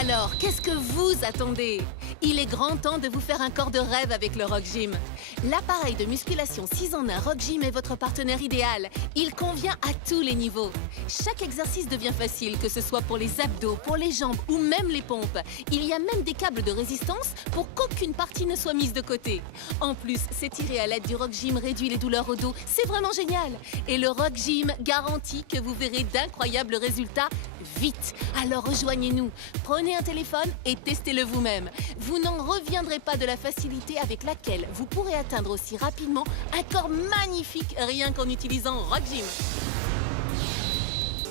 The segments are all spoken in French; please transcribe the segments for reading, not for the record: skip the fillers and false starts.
Alors, qu'est-ce que vous attendez? Il est grand temps de vous faire un corps de rêve avec le Rock Gym. L'appareil de musculation 6 en 1 Rock Gym est votre partenaire idéal. Il convient à tous les niveaux. Chaque exercice devient facile, que ce soit pour les abdos, pour les jambes ou même les pompes. Il y a même des câbles de résistance pour qu'aucune partie ne soit mise de côté. En plus, s'étirer à l'aide du Rock Gym réduit les douleurs au dos. C'est vraiment génial. Et le Rock Gym garantit que vous verrez d'incroyables résultats vite. Alors rejoignez-nous. Prenez un téléphone et testez-le vous-même. Vous n'en reviendrez pas de la facilité avec laquelle vous pourrez atteindre aussi rapidement un corps magnifique rien qu'en utilisant Rock Gym.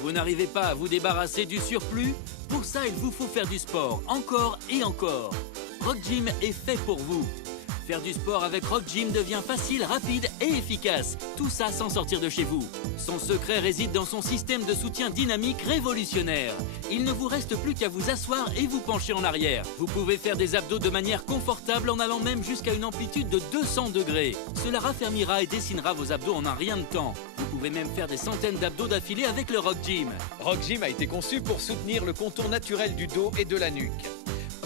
Vous n'arrivez pas à vous débarrasser du surplus? Pour ça, il vous faut faire du sport, encore et encore. Rock Gym est fait pour vous. Faire du sport avec Rock Gym devient facile, rapide et efficace. Tout ça sans sortir de chez vous. Son secret réside dans son système de soutien dynamique révolutionnaire. Il ne vous reste plus qu'à vous asseoir et vous pencher en arrière. Vous pouvez faire des abdos de manière confortable en allant même jusqu'à une amplitude de 200 degrés. Cela raffermira et dessinera vos abdos en un rien de temps. Vous pouvez même faire des centaines d'abdos d'affilée avec le Rock Gym. Rock Gym a été conçu pour soutenir le contour naturel du dos et de la nuque.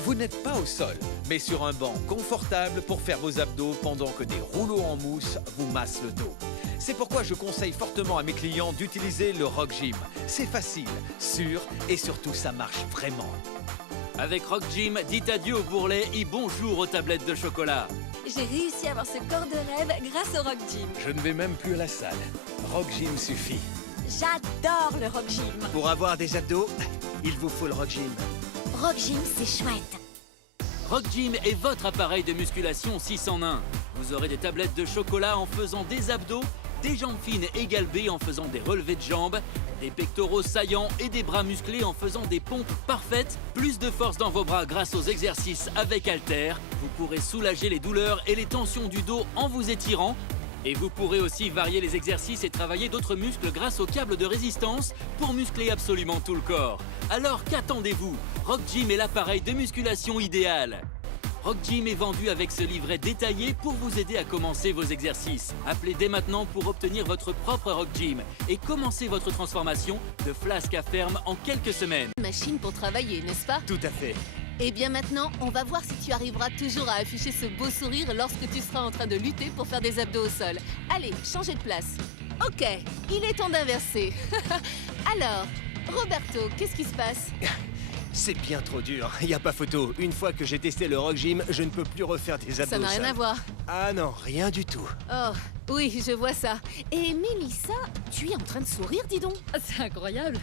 Vous n'êtes pas au sol, mais sur un banc confortable pour faire vos abdos pendant que des rouleaux en mousse vous massent le dos. C'est pourquoi je conseille fortement à mes clients d'utiliser le Rock Gym. C'est facile, sûr et surtout ça marche vraiment. Avec Rock Gym, dites adieu au bourrelet et bonjour aux tablettes de chocolat. J'ai réussi à avoir ce corps de rêve grâce au Rock Gym. Je ne vais même plus à la salle. Rock Gym suffit. J'adore le Rock Gym. Pour avoir des abdos, il vous faut le Rock Gym. Rock Gym, c'est chouette. Rock Gym est votre appareil de musculation 6 en 1. Vous aurez des tablettes de chocolat en faisant des abdos, des jambes fines et galbées en faisant des relevés de jambes, des pectoraux saillants et des bras musclés en faisant des pompes parfaites, plus de force dans vos bras grâce aux exercices avec haltères. Vous pourrez soulager les douleurs et les tensions du dos en vous étirant. Et vous pourrez aussi varier les exercices et travailler d'autres muscles grâce aux câbles de résistance pour muscler absolument tout le corps. Alors qu'attendez-vous? Rock Gym est l'appareil de musculation idéal. Rock Gym est vendu avec ce livret détaillé pour vous aider à commencer vos exercices. Appelez dès maintenant pour obtenir votre propre Rock Gym et commencez votre transformation de flasque à ferme en quelques semaines. Machine pour travailler, n'est-ce pas? Tout à fait. Eh bien maintenant, on va voir si tu arriveras toujours à afficher ce beau sourire lorsque tu seras en train de lutter pour faire des abdos au sol. Allez, changez de place. Ok, il est temps d'inverser. Alors, Roberto, qu'est-ce qui se passe? C'est bien trop dur, y a pas photo. Une fois que j'ai testé le Rock Gym, je ne peux plus refaire des abdos. Ça n'a rien seuls. à voir. Ah non, rien du tout. Oh, oui, je vois ça. Et Mélissa, tu es en train de sourire, dis donc. Ah, c'est incroyable.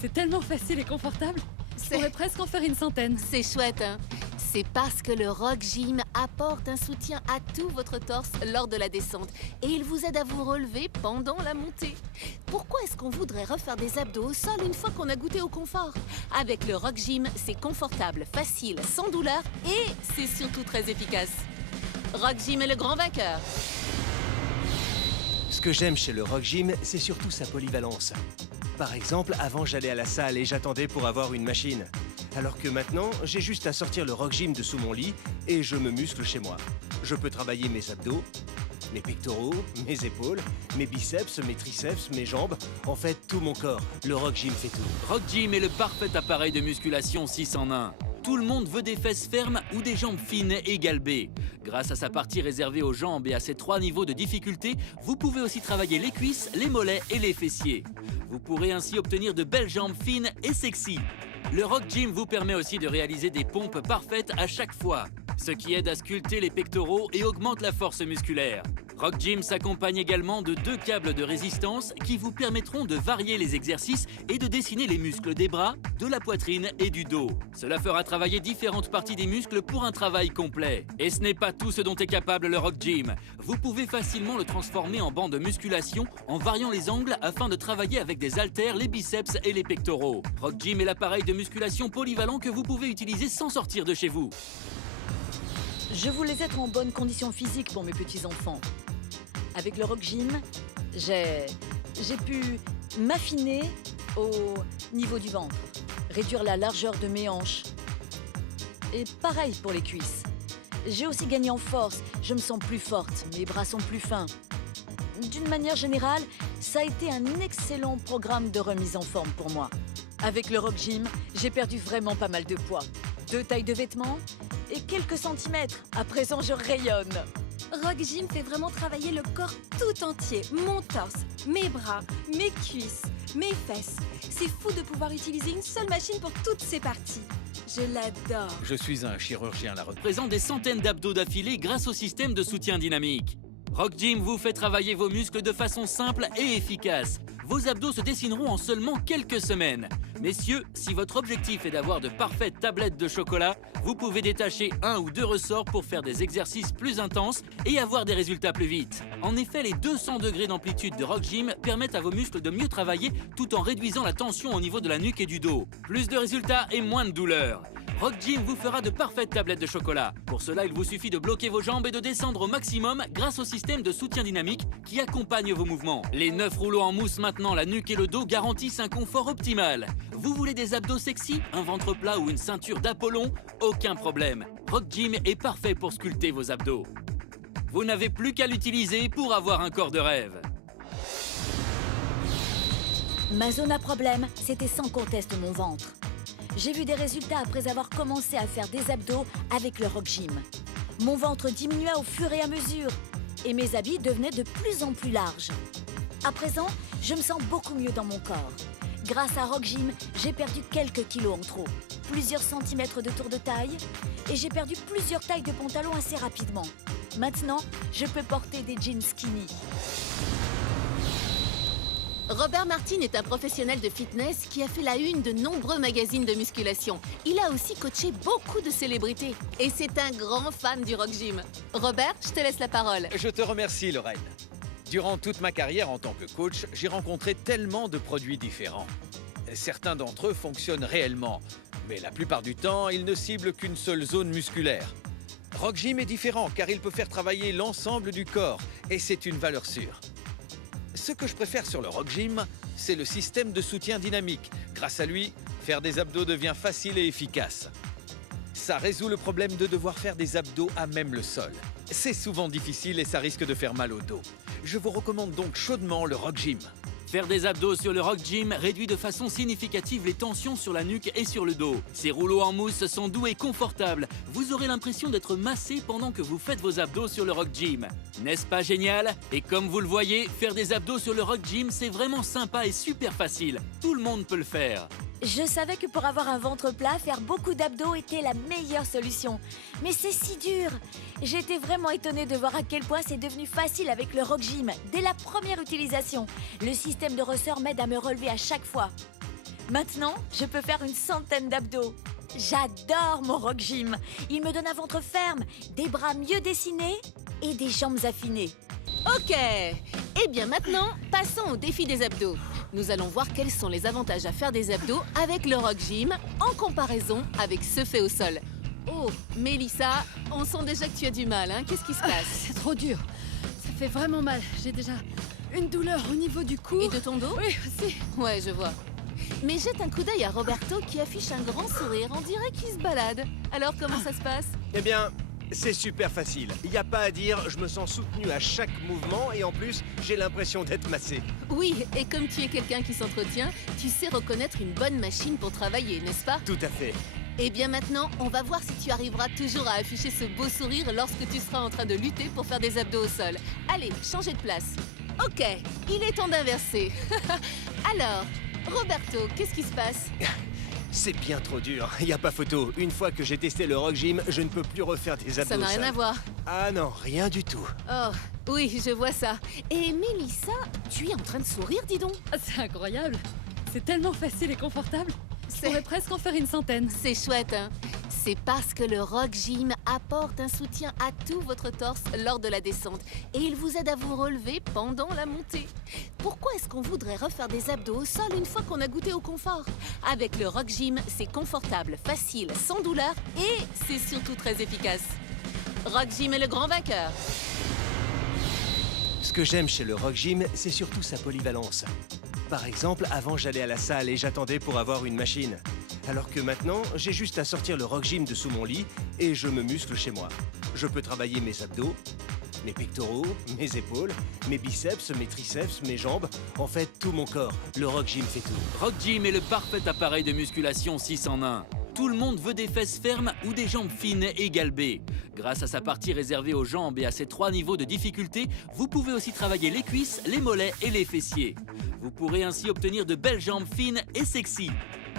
C'est tellement facile et confortable. Je C'est- pourrais presque en faire une centaine. C'est chouette, hein? C'est parce que le Rock Gym apporte un soutien à tout votre torse lors de la descente et il vous aide à vous relever pendant la montée. Pourquoi est-ce qu'on voudrait refaire des abdos au sol une fois qu'on a goûté au confort? Avec le Rock Gym, c'est confortable, facile, sans douleur et c'est surtout très efficace. Rock Gym est le grand vainqueur. Ce que j'aime chez le Rock Gym, c'est surtout sa polyvalence. Par exemple, avant j'allais à la salle et j'attendais pour avoir une machine. Alors que maintenant, j'ai juste à sortir le Rock Gym de sous mon lit et je me muscle chez moi. Je peux travailler mes abdos, mes pectoraux, mes épaules, mes biceps, mes triceps, mes jambes, en fait tout mon corps. Le Rock Gym fait tout. Rock Gym est le parfait appareil de musculation 6 en 1. Tout le monde veut des fesses fermes ou des jambes fines et galbées. Grâce à sa partie réservée aux jambes et à ses 3 niveaux de difficulté, vous pouvez aussi travailler les cuisses, les mollets et les fessiers. Vous pourrez ainsi obtenir de belles jambes fines et sexy. Le Rock Gym vous permet aussi de réaliser des pompes parfaites à chaque fois, ce qui aide à sculpter les pectoraux et augmente la force musculaire. Rock Gym s'accompagne également de 2 câbles de résistance qui vous permettront de varier les exercices et de dessiner les muscles des bras, de la poitrine et du dos. Cela fera travailler différentes parties des muscles pour un travail complet. Et ce n'est pas tout ce dont est capable le Rock Gym. Vous pouvez facilement le transformer en banc de musculation en variant les angles afin de travailler avec des haltères, les biceps et les pectoraux. Rock Gym est l'appareil de musculation polyvalent que vous pouvez utiliser sans sortir de chez vous. Je voulais être en bonne condition physique pour mes petits-enfants. Avec le Rock Gym, j'ai pu m'affiner au niveau du ventre, réduire la largeur de mes hanches. Et pareil pour les cuisses. J'ai aussi gagné en force, je me sens plus forte, mes bras sont plus fins. D'une manière générale, ça a été un excellent programme de remise en forme pour moi. Avec le Rock Gym, j'ai perdu vraiment pas mal de poids. 2 tailles de vêtements et quelques centimètres. À présent, je rayonne. Rock Gym fait vraiment travailler le corps tout entier. Mon torse, mes bras, mes cuisses, mes fesses. C'est fou de pouvoir utiliser une seule machine pour toutes ces parties. Je l'adore. Je suis un chirurgien à la retraite. Présente des centaines d'abdos d'affilée grâce au système de soutien dynamique. Rock Gym vous fait travailler vos muscles de façon simple et efficace. Vos abdos se dessineront en seulement quelques semaines. Messieurs, si votre objectif est d'avoir de parfaites tablettes de chocolat, vous pouvez détacher 1 ou 2 ressorts pour faire des exercices plus intenses et avoir des résultats plus vite. En effet, les 200 degrés d'amplitude de Rock Gym permettent à vos muscles de mieux travailler tout en réduisant la tension au niveau de la nuque et du dos. Plus de résultats et moins de douleur. Rock Gym vous fera de parfaites tablettes de chocolat. Pour cela, il vous suffit de bloquer vos jambes et de descendre au maximum grâce au système de soutien dynamique qui accompagne vos mouvements. Les 9 rouleaux en mousse maintenant la nuque et le dos garantissent un confort optimal. Vous voulez des abdos sexy, un ventre plat ou une ceinture d'Apollon? Aucun problème. Rock Gym est parfait pour sculpter vos abdos. Vous n'avez plus qu'à l'utiliser pour avoir un corps de rêve. Ma zone à problème, c'était sans conteste mon ventre. J'ai vu des résultats après avoir commencé à faire des abdos avec le Rock Gym. Mon ventre diminuait au fur et à mesure et mes habits devenaient de plus en plus larges. À présent, je me sens beaucoup mieux dans mon corps. Grâce à Rock Gym, j'ai perdu quelques kilos en trop, plusieurs centimètres de tour de taille et j'ai perdu plusieurs tailles de pantalons assez rapidement. Maintenant, je peux porter des jeans skinny. Robert Martin est un professionnel de fitness qui a fait la une de nombreux magazines de musculation. Il a aussi coaché beaucoup de célébrités. Et c'est un grand fan du Rock Gym. Robert, je te laisse la parole. Je te remercie, Lorraine. Durant toute ma carrière en tant que coach, j'ai rencontré tellement de produits différents. Certains d'entre eux fonctionnent réellement, mais la plupart du temps, ils ne ciblent qu'une seule zone musculaire. Rock Gym est différent car il peut faire travailler l'ensemble du corps et c'est une valeur sûre. Ce que je préfère sur le Rock Gym, c'est le système de soutien dynamique. Grâce à lui, faire des abdos devient facile et efficace. Ça résout le problème de devoir faire des abdos à même le sol. C'est souvent difficile et ça risque de faire mal au dos. Je vous recommande donc chaudement le Rock Gym. Faire des abdos sur le Rock Gym réduit de façon significative les tensions sur la nuque et sur le dos. Ces rouleaux en mousse sont doux et confortables. Vous aurez l'impression d'être massé pendant que vous faites vos abdos sur le Rock Gym. N'est-ce pas génial? Et comme vous le voyez, faire des abdos sur le Rock Gym, c'est vraiment sympa et super facile. Tout le monde peut le faire. Je savais que pour avoir un ventre plat, faire beaucoup d'abdos était la meilleure solution. Mais c'est si dur. J'étais vraiment étonnée de voir à quel point c'est devenu facile avec le Rock Gym dès la première utilisation. Le système de ressort m'aide à me relever à chaque fois. Maintenant, je peux faire une centaine d'abdos. J'adore mon Rock Gym. Il me donne un ventre ferme, des bras mieux dessinés et des jambes affinées. Ok. Eh bien maintenant, passons au défi des abdos. Nous allons voir quels sont les avantages à faire des abdos avec le Rock Gym en comparaison avec ceux faits au sol. Oh, Mélissa, on sent déjà que tu as du mal, hein? Qu'est-ce qui se passe? C'est trop dur. Ça fait vraiment mal. J'ai déjà une douleur au niveau du cou. Et de ton dos? Oui, aussi. Ouais, je vois. Mais jette un coup d'œil à Roberto qui affiche un grand sourire. On dirait qu'il se balade. Alors, comment ça se passe? Eh bien, c'est super facile. Il n'y a pas à dire, je me sens soutenu à chaque mouvement et en plus, j'ai l'impression d'être massé. Oui, et comme tu es quelqu'un qui s'entretient, tu sais reconnaître une bonne machine pour travailler, n'est-ce pas? Tout à fait. Eh bien maintenant, on va voir si tu arriveras toujours à afficher ce beau sourire lorsque tu seras en train de lutter pour faire des abdos au sol. Allez, changez de place. Ok, il est temps d'inverser. Alors, Roberto, qu'est-ce qui se passe? C'est bien trop dur, il n'y a pas photo. Une fois que j'ai testé le Rock Gym, je ne peux plus refaire des abdos. Ça n'a rien sales. à voir. Ah non, rien du tout. Oh, oui, je vois ça. Et Mélissa, tu es en train de sourire, dis donc. Ah, c'est incroyable. C'est tellement facile et confortable. Je C'est- pourrais presque en faire une centaine. C'est chouette, hein? C'est parce que le Rock Gym apporte un soutien à tout votre torse lors de la descente et il vous aide à vous relever pendant la montée. Pourquoi est-ce qu'on voudrait refaire des abdos au sol une fois qu'on a goûté au confort? Avec le Rock Gym, c'est confortable, facile, sans douleur et c'est surtout très efficace. Rock Gym est le grand vainqueur. Ce que j'aime chez le Rock Gym, c'est surtout sa polyvalence. Par exemple, avant j'allais à la salle et j'attendais pour avoir une machine. Alors que maintenant, j'ai juste à sortir le Rock Gym de sous mon lit et je me muscle chez moi. Je peux travailler mes abdos, mes pectoraux, mes épaules, mes biceps, mes triceps, mes jambes, en fait tout mon corps. Le Rock Gym fait tout. Rock Gym est le parfait appareil de musculation 6 en 1. Tout le monde veut des fesses fermes ou des jambes fines et galbées. Grâce à sa partie réservée aux jambes et à ses 3 niveaux de difficulté, vous pouvez aussi travailler les cuisses, les mollets et les fessiers. Vous pourrez ainsi obtenir de belles jambes fines et sexy.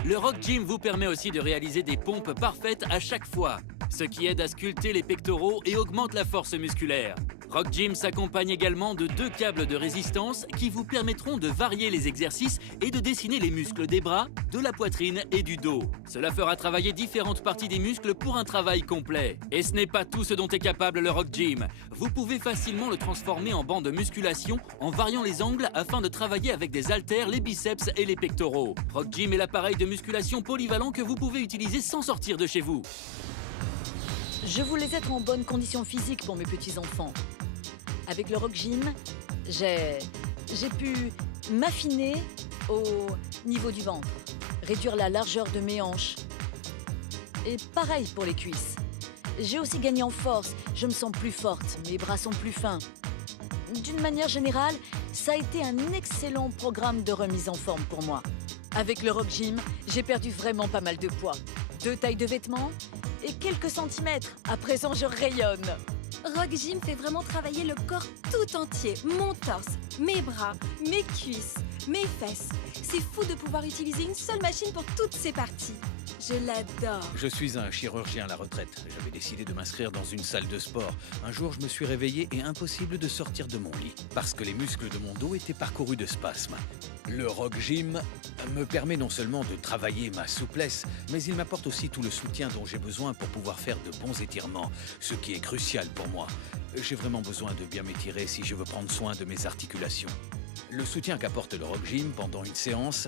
Le Rock Gym vous permet aussi de réaliser des pompes parfaites à chaque fois, ce qui aide à sculpter les pectoraux et augmente la force musculaire. Rock Gym s'accompagne également de 2 câbles de résistance qui vous permettront de varier les exercices et de dessiner les muscles des bras, de la poitrine et du dos. Cela fera travailler différentes parties des muscles pour un travail complet. Et ce n'est pas tout ce dont est capable le Rock Gym. Vous pouvez facilement le transformer en banc de musculation en variant les angles afin de travailler avec des haltères, les biceps et les pectoraux. Rock Gym est l'appareil de musculation polyvalent que vous pouvez utiliser sans sortir de chez vous. Je voulais être en bonne condition physique pour mes petits-enfants. Avec le Rock Gym, j'ai pu m'affiner au niveau du ventre, réduire la largeur de mes hanches. Et pareil pour les cuisses. J'ai aussi gagné en force, je me sens plus forte, mes bras sont plus fins. D'une manière générale, ça a été un excellent programme de remise en forme pour moi. Avec le Rock Gym, j'ai perdu vraiment pas mal de poids. 2 tailles de vêtements et quelques centimètres. À présent, je rayonne. Rock Gym fait vraiment travailler le corps tout entier. Mon torse, mes bras, mes cuisses, mes fesses. C'est fou de pouvoir utiliser une seule machine pour toutes ces parties. Je l'adore. Je suis un chirurgien à la retraite. J'avais décidé de m'inscrire dans une salle de sport. Un jour, je me suis réveillé et impossible de sortir de mon lit parce que les muscles de mon dos étaient parcourus de spasmes. Le Rock Gym me permet non seulement de travailler ma souplesse, mais il m'apporte aussi tout le soutien dont j'ai besoin pour pouvoir faire de bons étirements, ce qui est crucial pour moi. J'ai vraiment besoin de bien m'étirer si je veux prendre soin de mes articulations. Le soutien qu'apporte le Rock Gym pendant une séance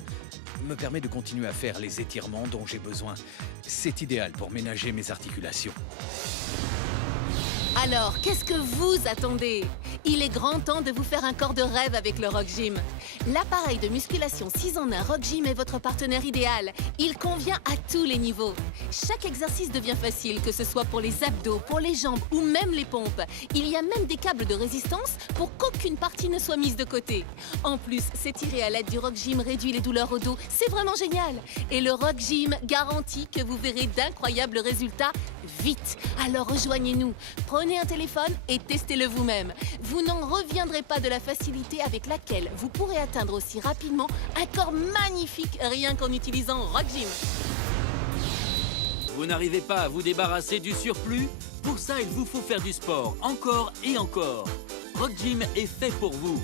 me permet de continuer à faire les étirements dont j'ai besoin. C'est idéal pour ménager mes articulations. Alors, qu'est-ce que vous attendez? Il est grand temps de vous faire un corps de rêve avec le Rock Gym. L'appareil de musculation 6 en 1 Rock Gym est votre partenaire idéal. Il convient à tous les niveaux. Chaque exercice devient facile, que ce soit pour les abdos, pour les jambes ou même les pompes. Il y a même des câbles de résistance pour qu'aucune partie ne soit mise de côté. En plus, s'étirer à l'aide du Rock Gym réduit les douleurs au dos. C'est vraiment génial. Et le Rock Gym garantit que vous verrez d'incroyables résultats vite. Alors rejoignez-nous. Prenez un téléphone et testez-le vous-même. Vous n'en reviendrez pas de la facilité avec laquelle vous pourrez atteindre aussi rapidement un corps magnifique rien qu'en utilisant Rock Gym. Vous n'arrivez pas à vous débarrasser du surplus? Pour ça, il vous faut faire du sport, encore et encore. Rock Gym est fait pour vous.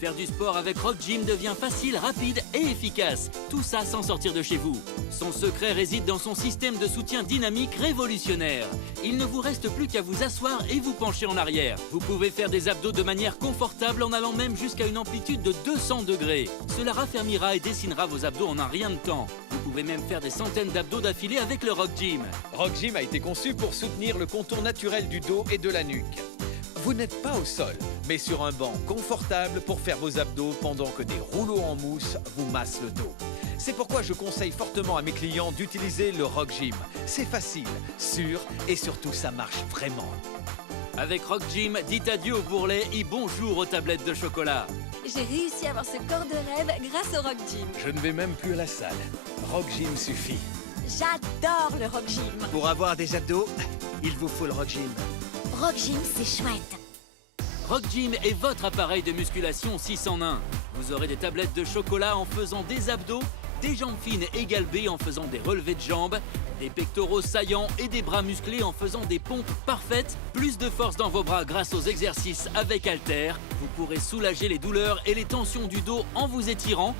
Faire du sport avec Rock Gym devient facile, rapide et efficace. Tout ça sans sortir de chez vous. Son secret réside dans son système de soutien dynamique révolutionnaire. Il ne vous reste plus qu'à vous asseoir et vous pencher en arrière. Vous pouvez faire des abdos de manière confortable en allant même jusqu'à une amplitude de 200 degrés. Cela raffermira et dessinera vos abdos en un rien de temps. Vous pouvez même faire des centaines d'abdos d'affilée avec le Rock Gym. Rock Gym a été conçu pour soutenir le contour naturel du dos et de la nuque. Vous n'êtes pas au sol, mais sur un banc confortable pour faire vos abdos pendant que des rouleaux en mousse vous massent le dos. C'est pourquoi je conseille fortement à mes clients d'utiliser le Rock Gym. C'est facile, sûr et surtout ça marche vraiment. Avec Rock Gym, dites adieu au bourrelet et bonjour aux tablettes de chocolat. J'ai réussi à avoir ce corps de rêve grâce au Rock Gym. Je ne vais même plus à la salle. Rock Gym suffit. J'adore le Rock Gym. Pour avoir des abdos, il vous faut le Rock Gym. Rock Gym, c'est chouette. Rock Gym est votre appareil de musculation 6 en 1. Vous aurez des tablettes de chocolat en faisant des abdos, des jambes fines et galbées en faisant des relevés de jambes, des pectoraux saillants et des bras musclés en faisant des pompes parfaites, plus de force dans vos bras grâce aux exercices avec haltères. Vous pourrez soulager les douleurs et les tensions du dos en vous étirant.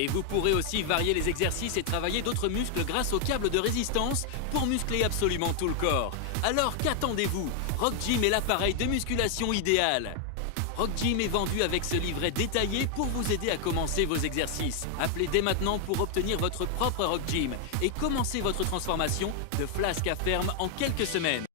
Et vous pourrez aussi varier les exercices et travailler d'autres muscles grâce aux câbles de résistance pour muscler absolument tout le corps. Alors qu'attendez-vous? Rock Gym est l'appareil de musculation idéal. Rock Gym est vendu avec ce livret détaillé pour vous aider à commencer vos exercices. Appelez dès maintenant pour obtenir votre propre Rock Gym et commencez votre transformation de flasque à ferme en quelques semaines.